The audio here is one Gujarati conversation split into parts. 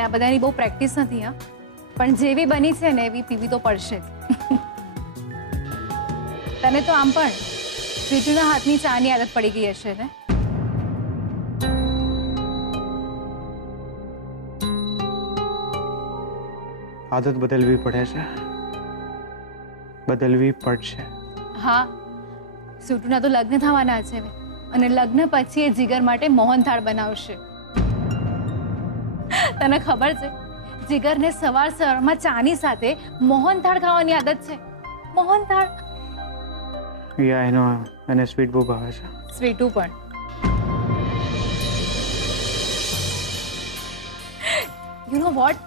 અને આ બધાની બહુ પ્રેક્ટિસ નથી હા, પણ જેવી બની છે ને એવી પીવી તો પડશે જ. તને તો આમ પણ સ્વીટુના હાથની ચાની આદત પડી ગઈ હશે ને? આદત બદલવી પડે છે, બદલવી પડશે. હા, સ્વીટુના તો લગ્ન થવાના છે અને લગ્ન પછી એ જીગર માટે મોહનથાળ બનાવશે. તને ખબર છે જીગરને સવાર સવારમાં ચાની સાથે મોહનથાળ ખાવાની આદત છે. મોહનથાળ. યા એનો એને સ્વીટ બહુ ભાવે છે. સ્વીટુ પણ. યુ નો વોટ,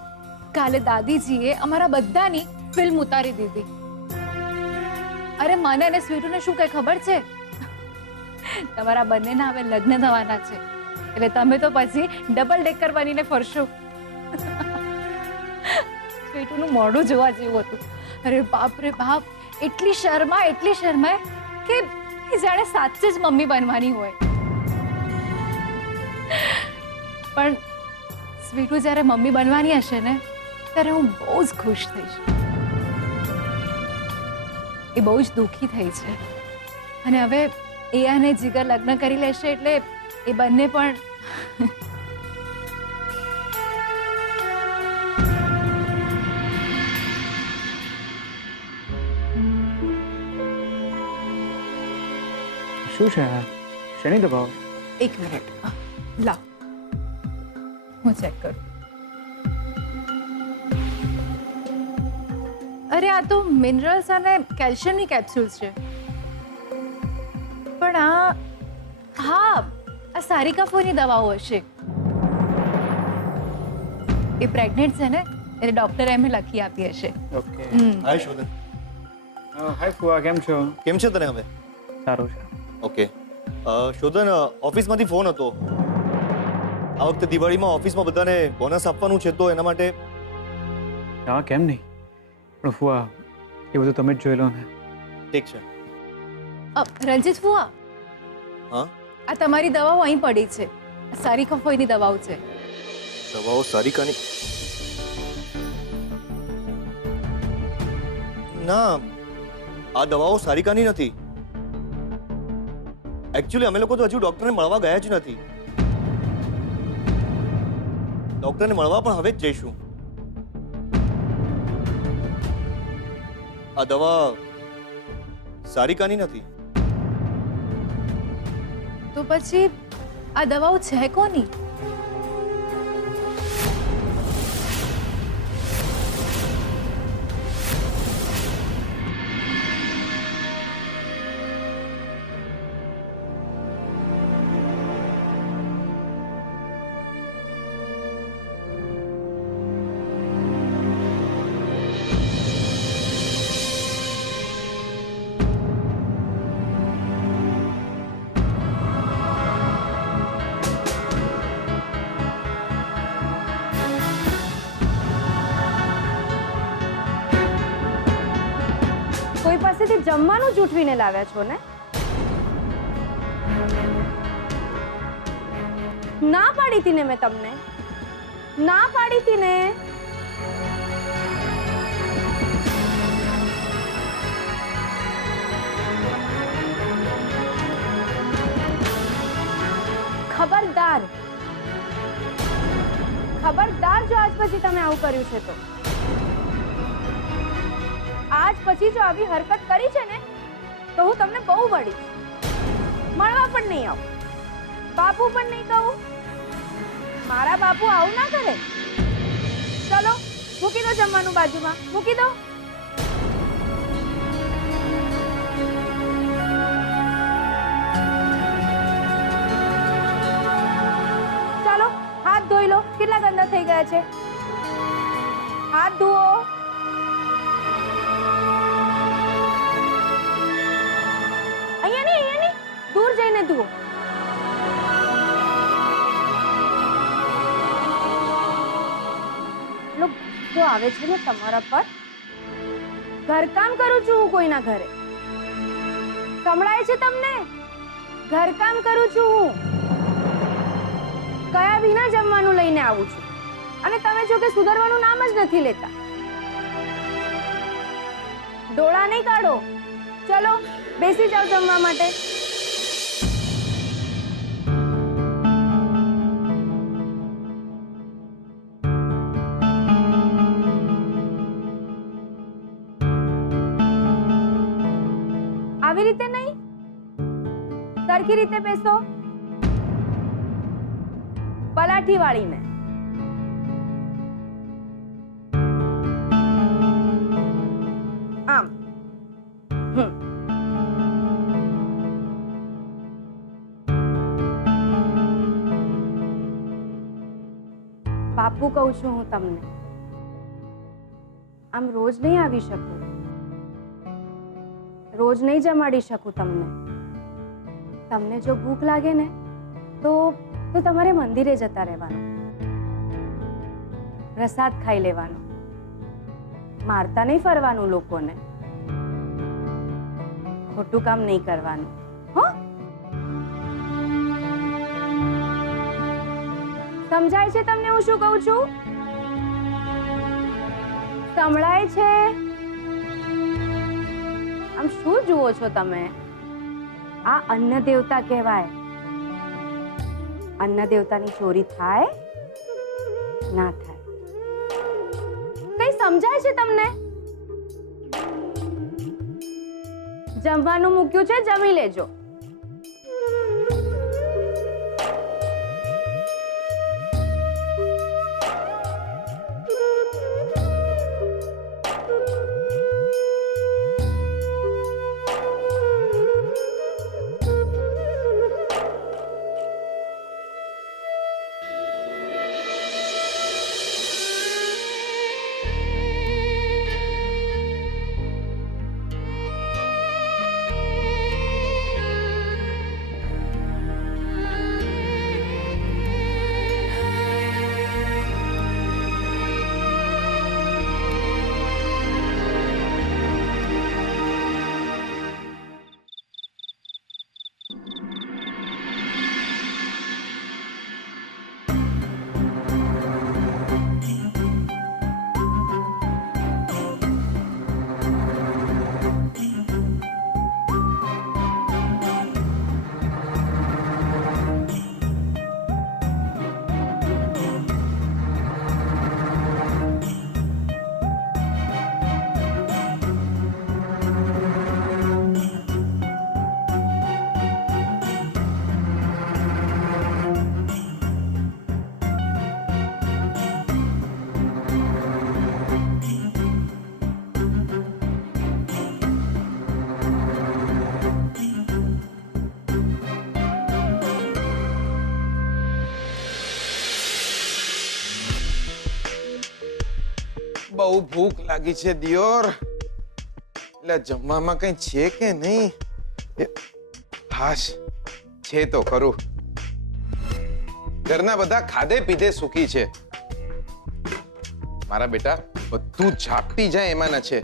કાલે દાદીજીએ અમારા બધાની ફિલ્મ ઉતારી દીધી. અરે મને અને સ્વીટુને શું કઈ ખબર છે? તમારા બંનેના હવે લગ્ન થવાના છે એટલે તમે તો પછી ડબલ ડેકર બનીને ફરશો. સ્વીટુનું મોઢું જોવા જેવું હતું. અરે બાપ રે બાપ, એટલી શરમાય કે જાણે સાચે જ મમ્મી બનવાની હોય. પણ સ્વીટુ જ્યારે મમ્મી બનવાની હશે ને ત્યારે હું બહુ જ ખુશ થઈશ. એ બહુ જ દુઃખી થઈ છે અને હવે એ અને જીગર લગ્ન કરી લેશે એટલે એ બંને પણ શું છે શેની દબાવ? એક મિનિટ લાવ હું ચેક કરું. અરે આ તો મિનરલ્સ અને કેલ્શિયમની કેપ્સ્યુલ્સ છે. પણ હા આ સારિકા ફોઈની દવાઓ હશે. એ પ્રેગ્નેન્ટ છે ને એટલે ડોક્ટરે એમને લખી આપી હશે. ઓકે. હાય શોધન. હાય ફુવા, કેમ છો? કેમ છે તને હવે? સારું છે. ઓકે. શોધન, ઓફિસમાંથી ફોન હતો. આ વખતે દિવાળીમાં ઓફિસમાં બધાને બોનસ આપવાનું છે તો એના માટે. હા કેમ નહીં, પણ ફુવા એ બધું તમે જ જોઈ લો ને. ઠીક છે. રંજીત ફુવા, હા આ તમારી દવાઓ અહીં પડી છે. સારિકા ફોઈની દવાઓ છે. દવાઓ સારિકાની? ના, આ દવાઓ સારિકાની નથી. એકચ્યુઅલી અમે લોકો તો હજુ ડોક્ટરને મળવા ગયા જ નથી. ડોક્ટરને મળવા પણ હવે જ જઈશું. આ દવા સારિકાની નથી. તો પછી આ દવાઓ છે કોની? કોઈ પાસેથી જમવાનું જૂઠવીને લાવ્યા છો ને? ના પાડી હતી ને મેં તમને, ના પાડી હતી ને. ખબરદાર, ખબરદાર જો આજ પછી તમે આવું કર્યું છે તો. આજ પછી જો આવી હરકત કરી છે ને તો હું તમને બહુ વળીશ. મળવા પણ નહીં આવું, બાપુ પણ નહીં કહું. મારા બાપુ આવું ના કરે. ચલો મૂકી દો જમવાનું, બાજુમાં મૂકી દો. ચાલો હાથ ધોઈ લો, કેટલા ગંદા થઈ ગયા છે. હાથ ધુઓ. દૂર જઈને ધુઓ. ગુસ્સો આવે છે ને તમારા પર? ઘરકામ કરું છું હું કોઈના ઘરે, સંભળાય છે તમને? ઘરકામ કરું છું હું. કયા વિના જમવાનું લઈને આવું છું. અને તમે જો કે સુધારવાનું નામ જ નથી લેતા. ડોળા નહીં કાઢો. ચલો બેસી જાઓ જમવા માટે. આવી રીતે નહીં, સરખી રીતે બેસો. પલાઠી વાળીને. આમ. બાપુ કહું છું હું તમને, આમ રોજ નહીં આવી શકું, રોજ નહીં જમાડી શકું તમને. તમને જો ભૂખ લાગે ને તો તમારે મંદિરે જતા રહેવાનું, પ્રસાદ ખાઈ લેવાનો, મારતા નહીં ફરવાનું લોકોને, ખોટું કામ નહીં કરવાનું. હો, સમજાય છે તમને હું શું કહું છું? સંભળાય છે? આમ શું જુઓ છો તમે? આ અન્ન દેવતા કહેવાય. અન્ન દેવતાની ચોરી થાય ના થાય? કઈ સમજાય છે તમને? જમવાનું મૂક્યું છે, જમી લેજો. બહુ ભૂખ લાગી છે દિયોર. એટલે જમવામાં કઈ છે કે નહીં? હાશ, છે તો ખરું. ઘરના બધા ખાધે પીધે સુખી છે. મારા બેટા બધું ઝાપટી જાય એમાં ન છે.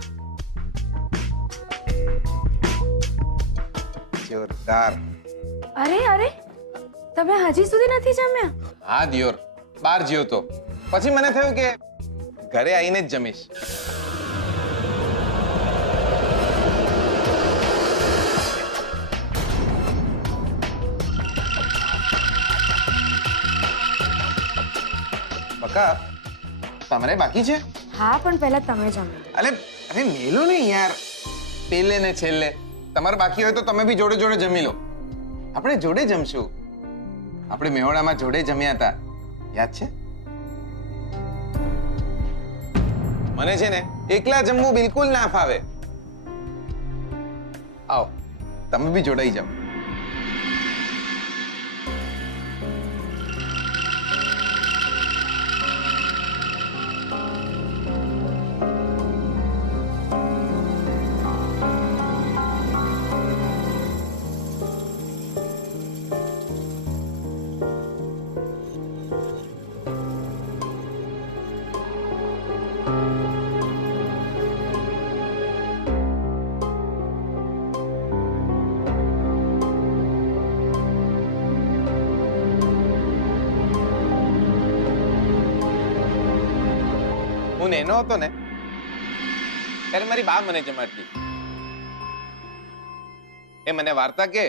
જોરદાર. અરે અરે, તમે હજી સુધી નથી જમ્યા? હા દિયોર, બહાર જ્યો તો પછી મને થયું કે ઘરે આવીને જ જમીશ. બકા, તમારે બાકી છે? હા, પણ પહેલા તમે જમી. અરે અરે મેલો નહીં યાર, પેલે ને છેલ્લે. તમારે બાકી હોય તો તમે બી જોડે જોડે જમી લો. આપણે જોડે જમશું. આપણે મેહોણામાં જોડે જમ્યા હતા, યાદ છે? મને છે ને એકલા જમવું બિલકુલ ના ફાવે. આવો, તમે બી જોડાઈ જાઓ. હું નેનો હતો ને ત્યારે મારી બા મને જમાડતી. એ મને વાર્તા કે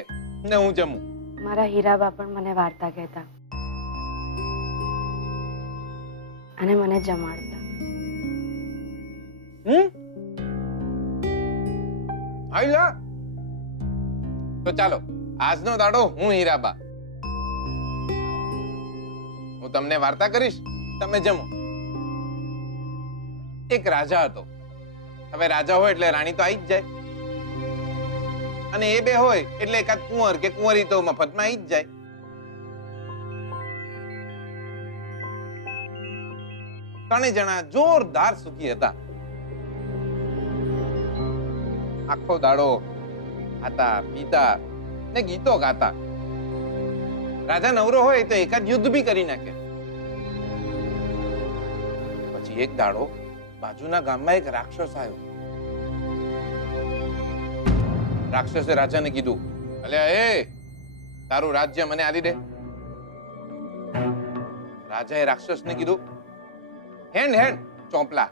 ને હું જમું. મારા હીરાબા પણ મને વાર્તા કહેતા અને મને જમાડતા. આઈલા તો ચાલો આજનો દાડો હું હીરાબા. હું તમને વાર્તા કરીશ, તમે જમો. એક રાજા હતો. હવે રાજા હોય એટલે રાણી તો આવી જ જાય, અને એ બે હોય એટલે એકાદ કુંવર કે કુંવરી તો મફતમાં આવી જ જાય. ત્રણેય જણા જોરદાર સુખી હતા. આખો દાડો ખાતા પીતા ને ગીતો ગાતા. રાજા નવરો હોય તો એકાદ યુદ્ધ બી કરી નાખે. પછી એક દાડો બાજુના ગામમાં એક રાક્ષસ આવ્યો. રાક્ષસે રાજાને કીધું, અલ્યા એ તારું રાજ્ય મને આલી દે. રાજાએ રાક્ષસને કીધું, હેન્ડ હેન્ડ ચોપલા.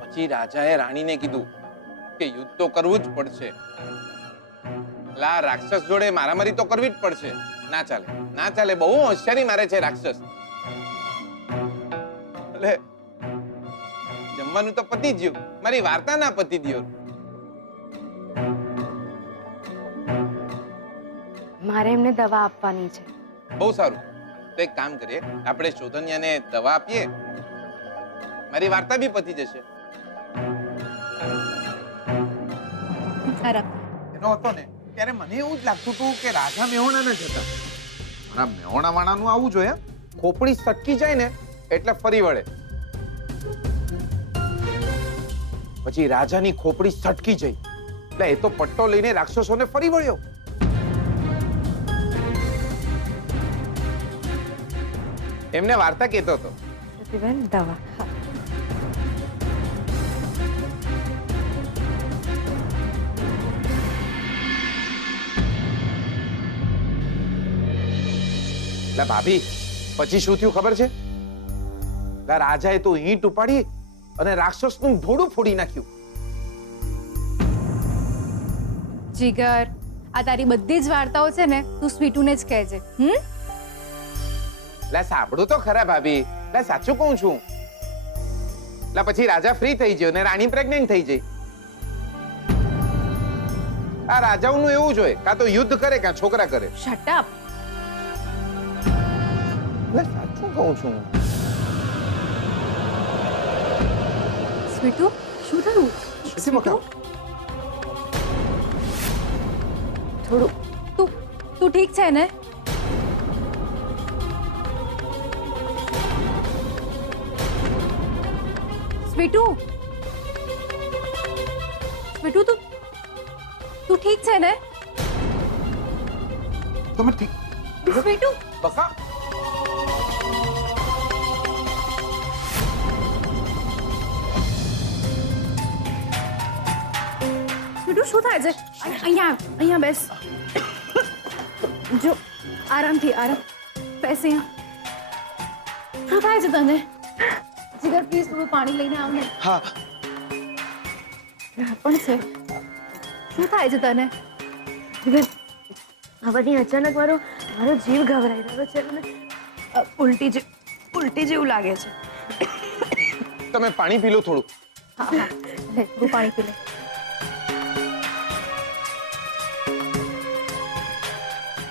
પછી રાજાએ રાણીને કીધું કે યુદ્ધ તો કરવું જ પડશે. લા રાક્ષસ જોડે મારામારી તો કરવી જ પડશે. ના ચાલે, ના ચાલે, બહુ હોશિયારી મારે છે રાક્ષસ. એટલે જમવાનું તો પતી ગયું, મારી વાર્તા ના પતી દ્યો. મારે એમને દવા આપવાની છે. બહુ સારું, તો એક કામ કરીએ, આપણે શોધનિયાને દવા આપીએ, મારી વાર્તા બી પતી જશે. સારા એનો હતો ને ત્યારે મને એવું જ લાગતું હતું કે રાજા મેહોણા ન જતા. મારા મેહોણા વાળાનું આવું જોઈએ, ખોપડી સટકી જાય ને એટલે ફરી વળે. પછી રાજાની ખોપડી સટકી જઈ એટલે એ તો પટ્ટો લઈને રાક્ષસોને ફરી વળ્યો. એમને વાર્તા કહેતો હતો. શ્રુતિબેન દવા. લા ભાભી, પછી શું થયું ખબર છે? લા રાજાએ તો ઈંટ ઉપાડી અને રાક્ષસનું ભોળું ફોડી નાખ્યું. જીગર, આ તારી બધી જ વાર્તાઓ છે ને તું સ્વીટુને જ કહેજે. લા સાંભળું તો ખરા ભાભી, લા સાચું કહું છું. લા પછી રાજા ફ્રી થઈ ગયો ને રાણી પ્રેગ્નેન્ટ થઈ ગઈ. આ રાજાઓનું એવું જ હોય, કાં તો યુદ્ધ કરે કાં છોકરા કરે. Shut up. લા સાચું કહું છું. સ્વીટુ, શું થયું? સ્વીટુ? થોડું તું ઠીક છે ને? સ્વીટુ, સ્વીટુ, તું ઠીક છે ને? તમે ઠીક સ્વીટુ, બકા? સ્વીટુ, શું થાય છે? અહીંયા બેસ. જો આરામથી, બેસ અહીંયા. શું થાય છે તને? જીગર, પ્લીઝ થોડું પાણી લઈને આવ ને. હા. પણ છે, શું થાય છે તને? જીગર, ખબરની અચાનક મારો જીવ ઘબરાઈ રહ્યો છે. મને ઉલટી જેવું લાગે છે. તમે પાણી પી લો થોડું. હા, લે થોડું પાણી પી લે.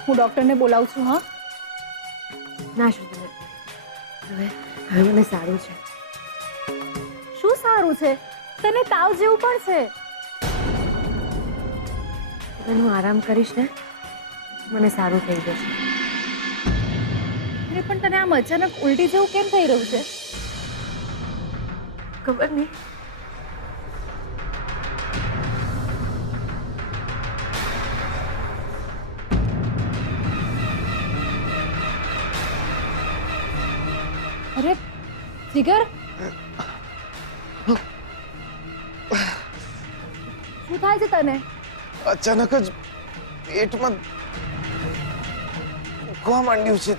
હું ડોક્ટરને બોલાવું છું. હા, ના શ્રુતિબેન, હવે મને સારું છે. શું સારું છે? તને તાવ જેવું પણ છે. હું આરામ કરીશ ને મને સારું થઈ જશે. અરે પણ તને આમ અચાનક ઉલટી જેવું કેમ થઈ રહ્યું છે? ખબર નહીં. અરે જીગર, શું થાય છે તને? અચાનક જ પેટમાં દુખવા માંડ્યું છે.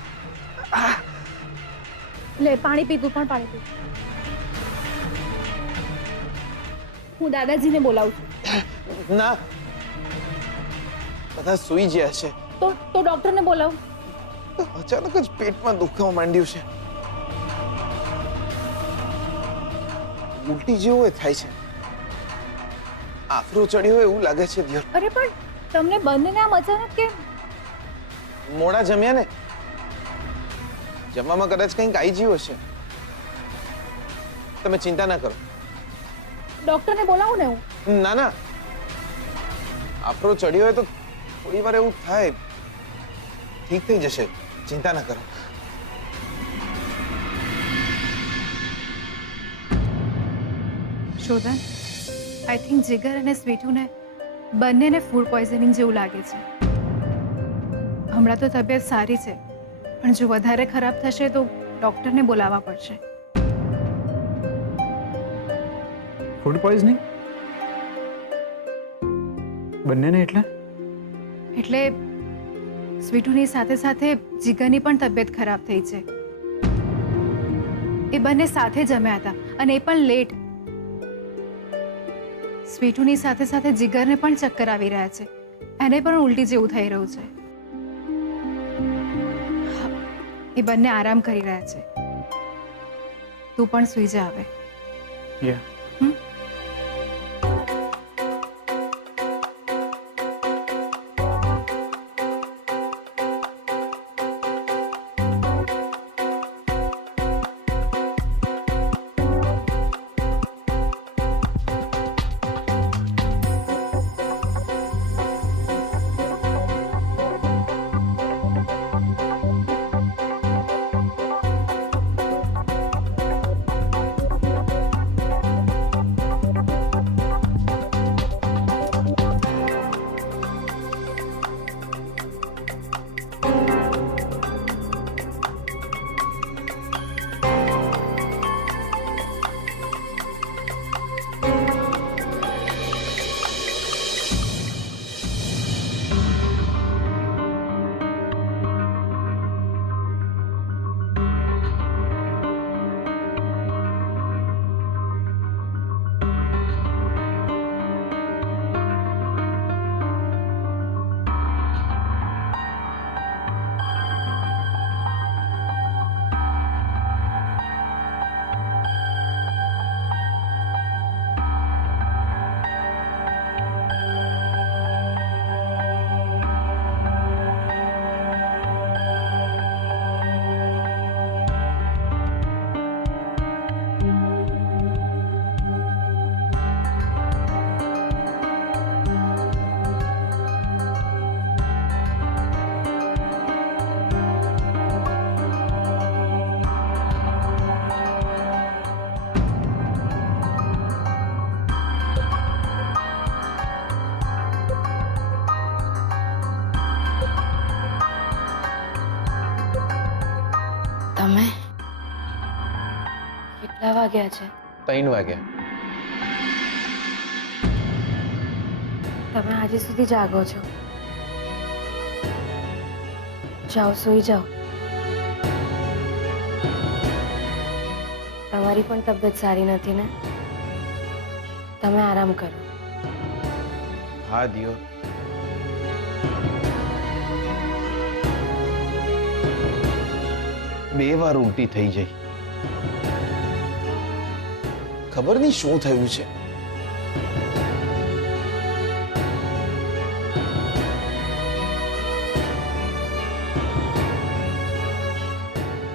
લે પાણી પી, તું પણ પાણી પી. હું દાદાજીને બોલાવું છું. ના, બધા સૂઈ ગયા છે. તો ડોક્ટરને બોલાવ. અચાનક જ પેટમાં દુખાવા માંડ્યું છે. ઉલટી જેવું થાય છે. આફરો ચડ્યો હોય એવું લાગે છે દિયર. અરે પણ તમને બંનેને આમ અચાનક કેમ? મોડા જમ્યા ને, જમવામાં કદાચ કંઈક આવી ગયું હશે. તમે ચિંતા ના કરો. ડોક્ટરને બોલાવું ને હું? ના ના, આફરો ચડ્યો હોય તો થોડી વાર એવું થાય, ઠીક થઈ જશે. ચિંતા ના કરો. શોધન, આઈ થિંક જીગર અને સ્વીટુને બંનેને ફૂડ પોઈઝનિંગ જેવું લાગે છે. હમણાં તો તબિયત સારી છે, પણ જો વધારે ખરાબ થશે તો ડોક્ટરને બોલાવવા પડશે. ફૂડ પોઈઝનિંગ બંનેને એટલે સ્વીટુની સાથે સાથે જીગરની પણ તબિયત ખરાબ થઈ છે. એ બંને સાથે જમ્યા હતા અને એ પણ લેટ. સ્વીટુની સાથે સાથે જીગરને પણ ચક્કર આવી રહ્યા છે. એને પણ ઉલટી જેવું થઈ રહ્યું છે. એ બંને આરામ કરી રહ્યા છે. તું પણ સૂઈ જા હવે. યા તમે કેટલા વાગ્યા છે? 3 વાગ્યા. તમે આજે સુધી જાગો છો? જાઓ, સૂઈ જાઓ. તમારી પણ તબિયત સારી નથી ને? તમે આરામ કરો. હા દિયો. બે વાર ઉલટી થઈ જઈ. ખબર નહીં શું થયું છે.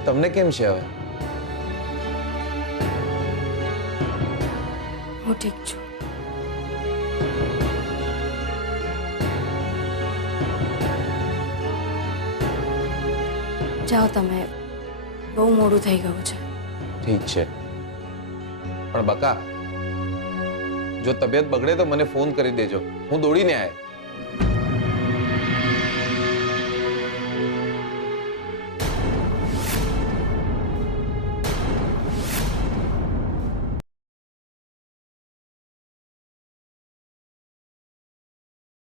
તમને કેમ છે હવે? હું ઠીક છું. જાઓ તમે, બહુ મોડું થઈ ગયું છે. ઠીક છે, પણ બકા, જો તબિયત બગડે તો મને ફોન કરી દેજો. હું દોડીને આવે.